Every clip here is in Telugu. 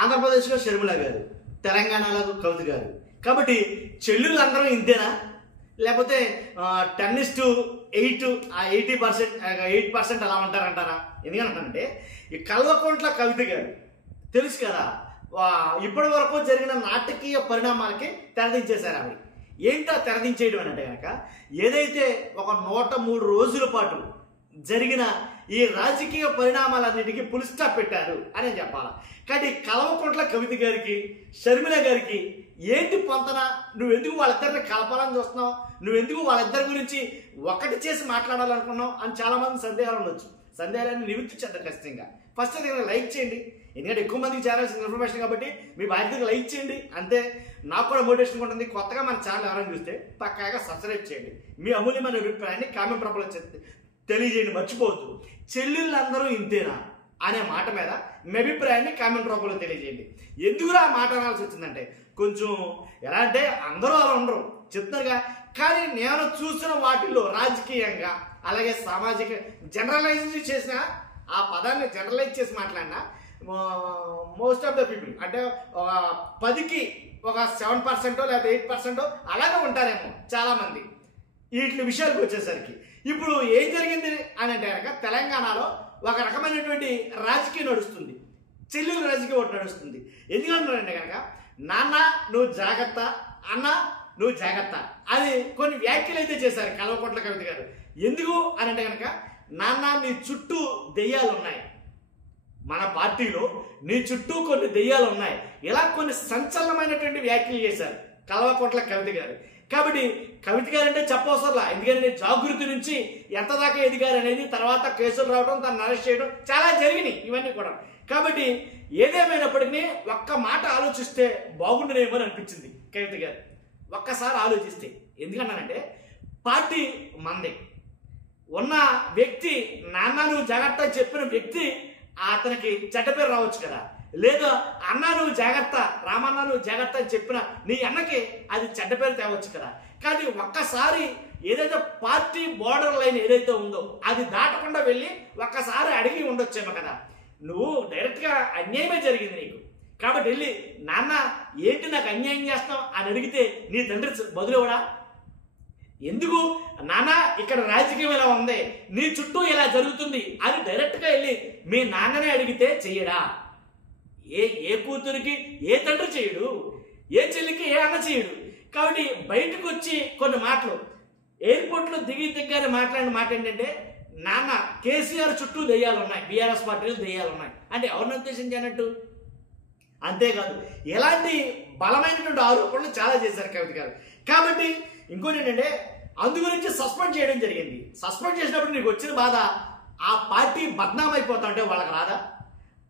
ఆంధ్రప్రదేశ్లో షర్మిల గారు, తెలంగాణలో కవిత గారు. కాబట్టి చెల్లుళ్ళందరూ ఇంతేనా? లేకపోతే 10:8 ఆ 8% అలా ఉంటారంటారా? ఎందుకంటానంటే ఈ కల్వకుంట్ల కవిత గారు తెలుసు కదా, ఇప్పటి వరకు జరిగిన నాటకీయ పరిణామాలకి తెరదించేశారు. ఆవిడ ఏంటో తెరదించేయడం అని అంటే కనుక, ఏదైతే ఒక 103 రోజుల పాటు జరిగిన ఈ రాజకీయ పరిణామాలన్నిటికీ ఫుల్ స్టాప్ పెట్టారు అని చెప్పాలి. కానీ కల్వకుంట్ల కవిత గారికి, షర్మిల గారికి ఏంటి పొంతన? నువ్వెందుకు వాళ్ళిద్దరిని కలపాలని చూస్తున్నావు? నువ్వెందుకు వాళ్ళిద్దరి గురించి ఒకటి చేసి మాట్లాడాలనుకున్నావు అని చాలామంది సందేహాలు ఉండొచ్చు. సందేహాలన్నీ నివృత్తించేద్దాం ఖచ్చితంగా. ఫస్ట్ అది లైక్ చేయండి, ఎందుకంటే ఎక్కువ మందికి చేరాల్సిన ఇన్ఫర్మేషన్ కాబట్టి మీ బాధ్యతగా లైక్ చేయండి. అంతే, నాకు కూడా మోటివేషన్ ఉంటుంది. కొత్తగా మన ఛానల్ ఎవరైనా చూస్తే పక్కాగా సబ్స్క్రైబ్ చేయండి. మీ అమూల్యమైన అభిప్రాయాన్ని కామెంట్ రూపంలో తెలియజేయండి, మర్చిపోవద్దు. చెల్లెళ్ళందరూ ఇంతేనా అనే మాట మీద మీ అభిప్రాయాన్ని కామెంట్ రూపంలో తెలియజేయండి. ఎందుకురా ఆ మాట అనాల్సి వచ్చిందంటే, కొంచెం ఎలా అంటే అందరూ అలా ఉండరు చెప్తున్నారుగా, కానీ నేను చూసిన వాటిల్లో రాజకీయంగా అలాగే సామాజిక జనరలైజ్ చేసిన ఆ పదాన్ని జనరలైజ్ చేసి మాట్లాడినా మోస్ట్ ఆఫ్ ద పీపుల్ అంటే 10కి ఒక 7% లేదా 8% అలాగే ఉంటారేమో చాలామంది. వీటి విషయాలకు వచ్చేసరికి ఇప్పుడు ఏం జరిగింది అని అంటే కనుక, తెలంగాణలో ఒక రకమైనటువంటి రాజకీయం నడుస్తుంది, చెల్లెల రాజకీయం ఒకటి నడుస్తుంది. ఎందుకంటారంటే కనుక, నాన్న నువ్వు జాగ్రత్త, అన్న నువ్వు జాగ్రత్త అని కొన్ని వ్యాఖ్యలు అయితే చేశారు కల్వకుంట్ల కవిత గారు. ఎందుకు అని అంటే కనుక, నాన్న నీ చుట్టూ దెయ్యాలు ఉన్నాయి, మన పార్టీలో నీ చుట్టూ కొన్ని దెయ్యాలు ఉన్నాయి, ఇలా కొన్ని సంచలనమైనటువంటి వ్యాఖ్యలు చేశారు కల్వకుంట్ల కవిత గారు. కాబట్టి కవిత గారు అంటే చెప్పవసరంలా, ఎందుకంటే జాగృతి నుంచి ఎంత దాకా ఎదిగారు అనేది, తర్వాత కేసులు రావడం, తను అరెస్ట్ చేయడం చాలా జరిగినాయి ఇవన్నీ కూడా. కాబట్టి ఏదేమైనప్పటికీ ఒక్క మాట ఆలోచిస్తే బాగుండనేమో అని అనిపించింది కవిత గారు. ఒక్కసారి ఆలోచిస్తే, ఎందుకన్నానంటే పార్టీ మందే, ఉన్న వ్యక్తి నాన్న నువ్వు జాగ్రత్త చెప్పిన వ్యక్తి అతనికి చెడ్డ పేరు రావచ్చు కదా, లేదా అన్న నువ్వు జాగ్రత్త, రామన్న నువ్వు జాగ్రత్త అని చెప్పిన నీ అన్నకి అది చెడ్డ పేరు తేవచ్చు కదా. కానీ ఒక్కసారి ఏదైతే పార్టీ బోర్డర్ లైన్ ఏదైతే ఉందో అది దాటకుండా వెళ్ళి ఒక్కసారి అడిగి ఉండొచ్చేమో కదా. నువ్వు డైరెక్ట్గా అన్యాయమే జరిగింది నీకు, కాబట్టి వెళ్ళి నాన్న ఏంటి నాకు అన్యాయం చేస్తావు అని అడిగితే నీ తండ్రి బదులువడా? ఎందుకు నాన్న ఇక్కడ రాజకీయం ఇలా ఉంది, నీ చుట్టూ ఇలా జరుగుతుంది అని డైరెక్ట్గా వెళ్ళి మీ నాన్ననే అడిగితే చెయ్యడా? ఏ కూతురికి ఏ తండ్రి చేయడు, ఏ చెల్లికి ఏ అన్న చేయడు. కాబట్టి బయటకు వచ్చి కొన్ని మాటలు ఎయిర్పోర్ట్లో దిగ్గానే మాట్లాడిన మాట ఏంటంటే, నాన్న కేసీఆర్ చుట్టూ దెయ్యాలు ఉన్నాయి, బీఆర్ఎస్ పార్టీలో దెయ్యాలు ఉన్నాయి అంటే ఎవరిని ఉద్దేశించినట్టు? అంతేకాదు ఎలాంటి బలమైనటువంటి ఆరోపణలు చాలా చేశారు కవిత గారు. కాబట్టి ఇంకోటి ఏంటంటే, అందు గురించి సస్పెండ్ చేయడం జరిగింది. సస్పెండ్ చేసినప్పుడు నీకు వచ్చిన బాధ, ఆ పార్టీ బద్నాం అయిపోతా అంటే వాళ్ళకి రాదా?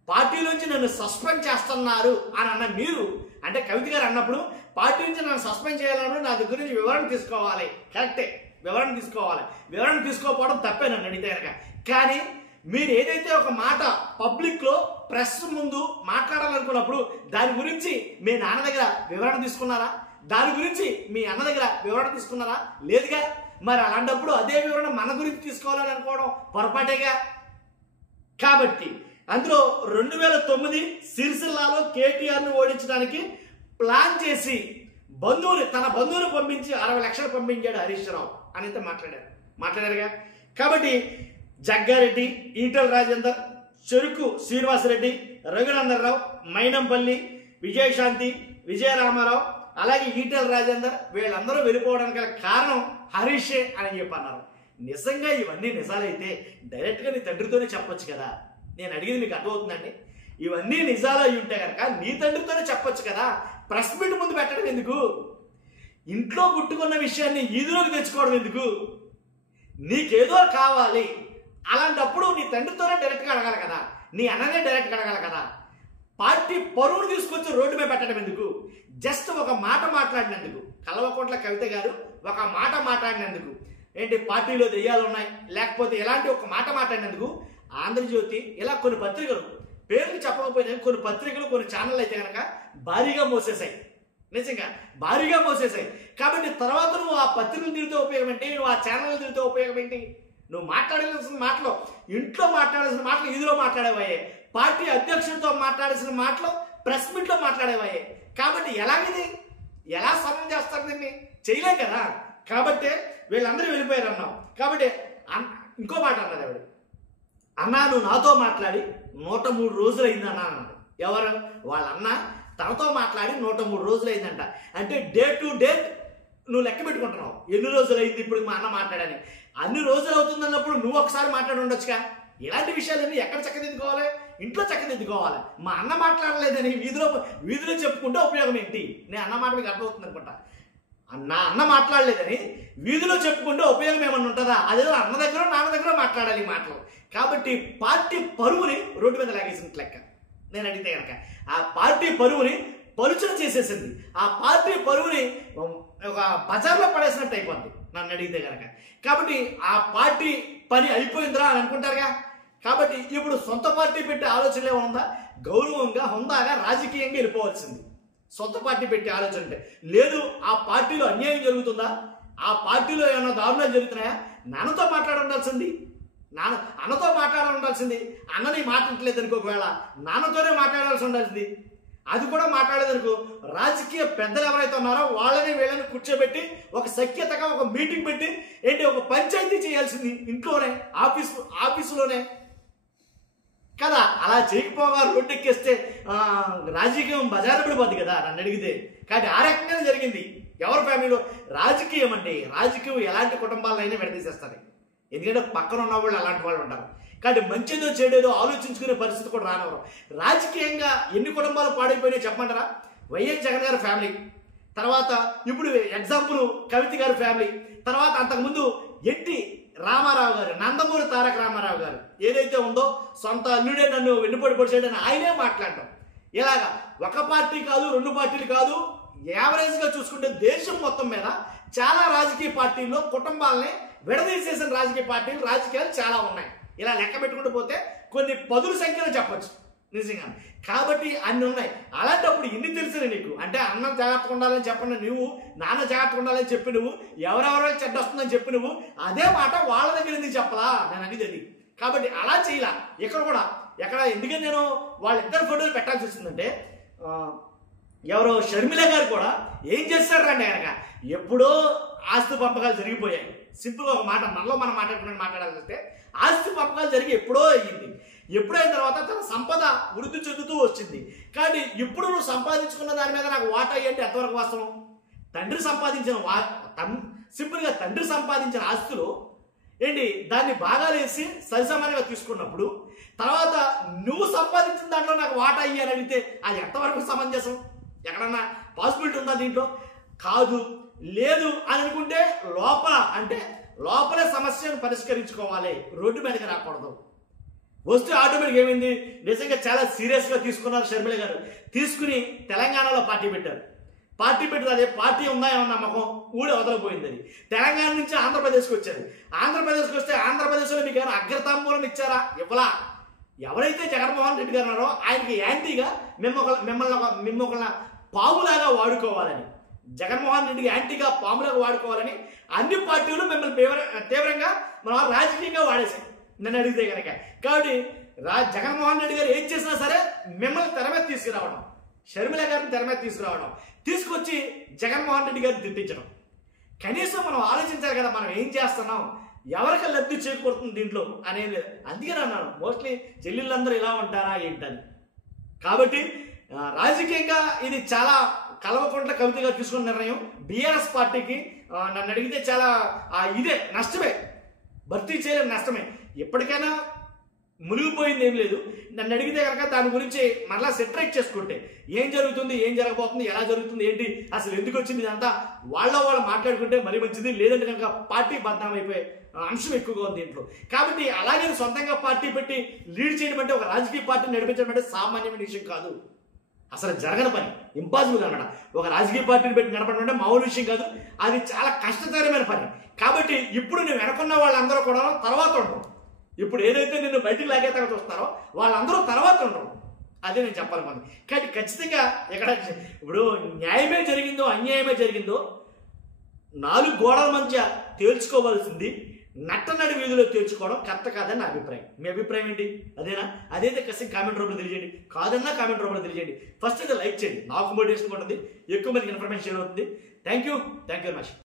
పార్టీలోంచి నన్ను సస్పెండ్ చేస్తున్నారు అని అన్న మీరు, అంటే కవిత గారు అన్నప్పుడు పార్టీ నుంచి నన్ను సస్పెండ్ చేయాలన్నప్పుడు నా దగ్గర నుంచి వివరణ తీసుకోవాలి, కరెక్టే, వివరణ తీసుకోవాలి. వివరణ తీసుకోకపోవడం తప్పే నన్ను అడిగితే కనుక. కానీ మీరు ఏదైతే ఒక మాట పబ్లిక్లో ప్రెస్ ముందు మాట్లాడాలనుకున్నప్పుడు దాని గురించి మీ నాన్న దగ్గర వివరణ తీసుకున్నారా? దాని గురించి మీ అన్న దగ్గర వివరణ తీసుకున్నారా? లేదుగా. మరి అలాంటప్పుడు అదే వివరణ మన గురించి తీసుకోవాలని అనుకోవడం పొరపాటేగా. కాబట్టి అందులో 2009 సిరిసిల్లాలో కేటీఆర్ను ఓడించడానికి ప్లాన్ చేసి తన బంధువుని పంపించి 60 లక్షలు పంపించాడు హరీష్ రావు అని అయితే మాట్లాడారుగా. కాబట్టి జగ్గారెడ్డి, ఈటల రాజేందర్, చెరుకు శ్రీనివాసరెడ్డి, రఘునందన్ రావు, మైనంపల్లి, విజయశాంతి, విజయరామారావు, అలాగే ఈటల రాజేందర్ వీళ్ళందరూ వెళ్ళిపోవడానికి గల కారణం హరీషే అని చెప్పన్నారు. నిజంగా ఇవన్నీ నిజాలైతే డైరెక్ట్గా నీ తండ్రితోనే చెప్పొచ్చు కదా. నేను అడిగింది మీకు అర్థమవుతుందండి? ఇవన్నీ నిజాలు అయి ఉంటే కనుక నీ తండ్రితోనే చెప్పొచ్చు కదా. ప్రెస్ మీట్ ముందు పెట్టడం ఎందుకు? ఇంట్లో పుట్టుకున్న విషయాన్ని ఈదులోకి తెచ్చుకోవడం ఎందుకు? నీకేదో కావాలి, అలాంటప్పుడు నీ తండ్రితోనే డైరెక్ట్గా అడగాలి కదా, నీ అన్ననే డైరెక్ట్గా అడగాలి కదా. పార్టీ పరువును తీసుకొచ్చి రోడ్డు మీద పెట్టడం ఎందుకు? జస్ట్ ఒక మాట మాట్లాడినందుకు, కల్వకుంట్ల కవిత గారు ఒక మాట మాట్లాడినందుకు, ఏంటి పార్టీలో దెయ్యాలు ఉన్నాయి లేకపోతే ఎలాంటి ఒక మాట మాట్లాడినందుకు ఆంధ్రజ్యోతి ఇలా కొన్ని పత్రికలు, పేర్లు చెప్పకపోయినా కొన్ని పత్రికలు, కొన్ని ఛానళ్ళు అయితే కనుక భారీగా మోసేసాయి, నిజంగా భారీగా మోసేసాయి. కాబట్టి తర్వాత నువ్వు ఆ పత్రికలు తిరిగితే ఉపయోగం ఏంటి? నువ్వు ఆ ఛానల్ తిరిగితే ఉపయోగం ఏంటి? నువ్వు మాట్లాడాల్సిన మాటలు, ఇంట్లో మాట్లాడాల్సిన మాటలు ఇదిలో మాట్లాడేవయ్యే. పార్టీ అధ్యక్షుడితో మాట్లాడాల్సిన మాటలు ప్రెస్ మీట్లో మాట్లాడేవాయే. కాబట్టి ఎలాగిది ఎలా సమయం చేస్తారు దీన్ని చేయలేం కదా. కాబట్టి వీళ్ళందరూ వెళ్ళిపోయారు అన్నాం. కాబట్టి ఇంకో మాట అన్నది ఆవిడ, అన్నా నువ్వు నాతో మాట్లాడి 103 రోజులు అయింది అన్నా అన్నాడు. ఎవరు? వాళ్ళ అన్న తనతో మాట్లాడి 103 రోజులు అయిందంట. అంటే డే టు డేట్ నువ్వు లెక్క పెట్టుకుంటున్నావు ఎన్ని రోజులు అయింది ఇప్పుడు మా అన్న మాట్లాడని. అన్ని రోజులు అవుతుంది అన్నప్పుడు నువ్వు ఒకసారి మాట్లాడి ఉండొచ్చుగా. ఇలాంటి విషయాలన్నీ ఎక్కడ చక్కదిద్దుకోవాలి? ఇంట్లో చక్కదిద్దుకోవాలి. మా అన్న మాట్లాడలేదని వీధిలో చెప్పుకుంటే ఉపయోగం ఏంటి? నేను అన్న మాట మీకు అర్థమవుతుంది అనుకుంటా. నా అన్న మాట్లాడలేదని వీధిలో చెప్పుకుంటే ఉపయోగం ఏమన్నా ఉంటుందా? అదేదో అన్న దగ్గర నాన్న దగ్గర మాట్లాడాలి ఈ మాటలు. కాబట్టి పార్టీ పరువుని రోడ్డు మీద లాగేసినట్టు లెక్క. నేను అడిగితే కనుక ఆ పార్టీ పరువుని పలుచన చేసేసింది. ఆ పార్టీ పరువుని ఒక బజార్లో పడేసినట్టు అయిపోద్ది నన్ను అడిగితే కనుక. కాబట్టి ఆ పార్టీ పని అయిపోయిందిరా అని అనుకుంటారుగా. కాబట్టి ఇప్పుడు సొంత పార్టీ పెట్టే ఆలోచన ఏముందా? గౌరవంగా హుందాగా రాజకీయంగా వెళ్ళిపోవాల్సింది. సొంత పార్టీ పెట్టే ఆలోచన అంటే లేదు. ఆ పార్టీలో అన్యాయం జరుగుతుందా? ఆ పార్టీలో ఏమైనా దారుణాలు జరుగుతున్నాయా? నాన్నతో మాట్లాడుండాల్సింది. అన్నతో మాట్లాడాల్సింది. అన్నని మాట్లాడట్లేదు అనుకో, ఒకవేళ నాన్నతోనే మాట్లాడాల్సి ఉండాల్సింది. అది కూడా మాట్లాడేదనుకో రాజకీయ పెద్దలు ఎవరైతే ఉన్నారో వాళ్ళని వీళ్ళని కూర్చోబెట్టి ఒక సఖ్యతగా ఒక మీటింగ్ పెట్టి ఏంటి ఒక పంచాయతీ చేయాల్సింది ఇంట్లోనే, ఆఫీసులోనే కదా. అలా చేయకపోగా రోడ్డెక్కేస్తే రాజకీయం బజారు పడిపోద్ది కదా నన్ను అడిగితే. కాబట్టి ఆ రకంగా జరిగింది. ఎవరి ఫ్యామిలీలో రాజకీయం అండి. రాజకీయం ఎలాంటి కుటుంబాలైనా విడదీసేస్తుంది. ఎందుకంటే పక్కన ఉన్న వాళ్ళు అలాంటి వాళ్ళు ఉంటారు. కాబట్టి మంచిదో చెడేదో ఆలోచించుకునే పరిస్థితి కూడా రానవరు. రాజకీయంగా ఎన్ని కుటుంబాలు పాడైపోయినాయి చెప్పమంటారా? వైఎస్ జగన్ గారి ఫ్యామిలీ, తర్వాత ఇప్పుడు ఎగ్జాంపుల్ కవిత గారి ఫ్యామిలీ, తర్వాత అంతకుముందు ఎన్టీ రామారావు గారు, నందమూరి తారక రామారావు గారు ఏదైతే ఉందో సొంత అల్లుడే నన్ను వెన్నుపోటు పొడిచాడని ఆయనే మాట్లాడడం. ఇలాగా ఒక పార్టీ కాదు, 2 పార్టీలు కాదు, యావరేజ్గా చూసుకుంటే దేశం మొత్తం మీద చాలా రాజకీయ పార్టీల్లో కుటుంబాలని విడదీసేసిన రాజకీయాలు చాలా ఉన్నాయి. ఇలా లెక్క పెట్టుకుంటూ పోతే కొన్ని పదుల సంఖ్యలో చెప్పచ్చు నిజంగా. కాబట్టి అన్ని ఉన్నాయి. అలాంటప్పుడు ఇన్ని తెలిసిన నీకు అంటే అన్నం జాగ్రత్తగా ఉండాలని చెప్పండి నువ్వు, నాన్న జాగ్రత్తగా ఉండాలని చెప్పి నువ్వు, ఎవరెవరో చెడ్డ వస్తుందని చెప్పి నువ్వు, అదే మాట వాళ్ళ దగ్గర ఎందుకు చెప్పలా నేను అనేది. కాబట్టి అలా చేయలా ఇక్కడ కూడా. ఎందుకని నేను వాళ్ళిద్దరు ఫోటోలు పెట్టాల్సి వస్తుందంటే ఎవరో షర్మిల గారు కూడా ఏం చేస్తారు అంటే కనుక ఎప్పుడో ఆస్తి పంపకాలు జరిగిపోయాయి. సింపుల్గా ఒక మాట మనలో మనం మాట్లాడాల్సి వస్తే ఆస్తి పంపకాలు జరిగి ఎప్పుడో అయ్యింది. ఎప్పుడైన తర్వాత తన సంపద వృద్ధి చెందుతూ వచ్చింది. కానీ ఇప్పుడు నువ్వు సంపాదించుకున్న దాని మీద నాకు వాటా అయ్యంటే ఎంతవరకు వాస్తవం? తండ్రి సంపాదించిన ఆస్తులు ఏంటి దాన్ని భాగాలేసి సరిసమానంగా తీసుకున్నప్పుడు తర్వాత నువ్వు సంపాదించిన దాంట్లో నాకు వాటా అయ్యి అని అడిగితే అది ఎంతవరకు సమంజసం? ఎక్కడన్నా పాసిబిలిటీ ఉందా దీంట్లో? కాదు. లేదు అని అనుకుంటే లోపలే సమస్యను పరిష్కరించుకోవాలి, రోడ్డు మీదకి రాకూడదు. వస్తే ఆటోమేటిక్ ఏమైంది? నిజంగా చాలా సీరియస్గా తీసుకున్నారు షర్మిల గారు. తీసుకుని తెలంగాణలో పార్టీ పెట్టారు. పార్టీ పెట్టిన అదే పార్టీ ఉందా ఏమన్నా నమ్మకం ఊడే వదలపోయింది. అది తెలంగాణ నుంచి ఆంధ్రప్రదేశ్కి వచ్చారు. ఆంధ్రప్రదేశ్కి వస్తే ఆంధ్రప్రదేశ్లో మీకు ఏమైనా అగ్రతాంబూలం ఇచ్చారా? ఇవ్వలా. ఎవరైతే జగన్మోహన్ రెడ్డి గారు ఉన్నారో ఆయనకి యాంటీగా మిమ్మల్ని పాములాగా వాడుకోవాలని, జగన్మోహన్ రెడ్డికి యాంటీగా పాములాగా వాడుకోవాలని అన్ని పార్టీలు మిమ్మల్ని తీవ్రంగా మనం రాజకీయంగా వాడేశాయి నన్ను అడిగితే కనుక. కాబట్టి జగన్మోహన్ రెడ్డి గారు ఏం చేసినా సరే మిమ్మల్ని తెర మీద తీసుకురావడం, షర్మిల గారిని తెర మీద తీసుకురావడం, తీసుకొచ్చి జగన్మోహన్ రెడ్డి గారిని తిట్టించడం. కనీసం మనం ఆలోచించాలి కదా మనం ఏం చేస్తున్నాం, ఎవరికి లబ్ధి చేకూరుతుంది దీంట్లో అనేది లేదు. అందుకని అన్నాను మోస్ట్లీ చెల్లెళ్ళందరూ ఇలా ఉంటారా ఏంటని. కాబట్టి రాజకీయంగా ఇది చాలా కల్వకుంట్ల కవిత గారు తీసుకున్న నిర్ణయం బీఆర్ఎస్ పార్టీకి నన్ను అడిగితే చాలా ఇదే నష్టమే, భర్తీ చేయలేని నష్టమే. ఎప్పటికైనా మునిగిపోయింది ఏం లేదు. నన్ను అడిగితే కనుక దాని గురించి మరలా సెటరేట్ చేసుకుంటే ఏం జరుగుతుంది, ఏం జరగబోతుంది, ఎలా జరుగుతుంది, ఏంటి అసలు ఎందుకు వచ్చింది ఇదంతా వాళ్ళు మాట్లాడుకుంటే మరీ మంచిది. లేదంటే కనుక పార్టీ బద్నాం అయిపోయే అంశం ఎక్కువగా ఉంది దీంట్లో. కాబట్టి అలాగే సొంతంగా పార్టీ పెట్టి లీడ్ చేయడం అంటే ఒక రాజకీయ పార్టీని నడిపించడం అంటే సామాన్యమైన విషయం కాదు, అసలు జరగని పని, ఇంపాసిబుల్ అన్నమాట. ఒక రాజకీయ పార్టీని పెట్టి నడపడం అంటే మామూలు విషయం కాదు, అది చాలా కష్టతరమైన పని. కాబట్టి ఇప్పుడు నువ్వు వెనకున్న వాళ్ళందరూ కూడా తర్వాత ఉండరు. ఇప్పుడు ఏదైతే నిన్ను బయటికి లాగేతగా చూస్తారో వాళ్ళందరూ తర్వాత ఉండరు. అదే నేను చెప్పాలనుకుంది. కానీ ఖచ్చితంగా ఇక్కడ ఇప్పుడు న్యాయమే జరిగిందో అన్యాయమే జరిగిందో 4 గోడల మధ్య తేల్చుకోవాల్సింది నట్టనడి వీధిలో తీర్చుకోవడం కరెక్ట్ కాదని నా అభిప్రాయం. మీ అభిప్రాయం ఏంటి? అదేనా? అదైతే ఖచ్చితంగా కామెంట్ రూపంలో తెలియజేయండి. కాదన్నా కామెంట్ రూపంలో తెలియజేయండి. ఫస్ట్ అయితే లైక్ చేయండి, నాకు మోటివేషన్ ఉంటుంది, ఎక్కువ మందికి ఇన్ఫర్మేషన్ షేర్ అవుతుంది. Thank you very much.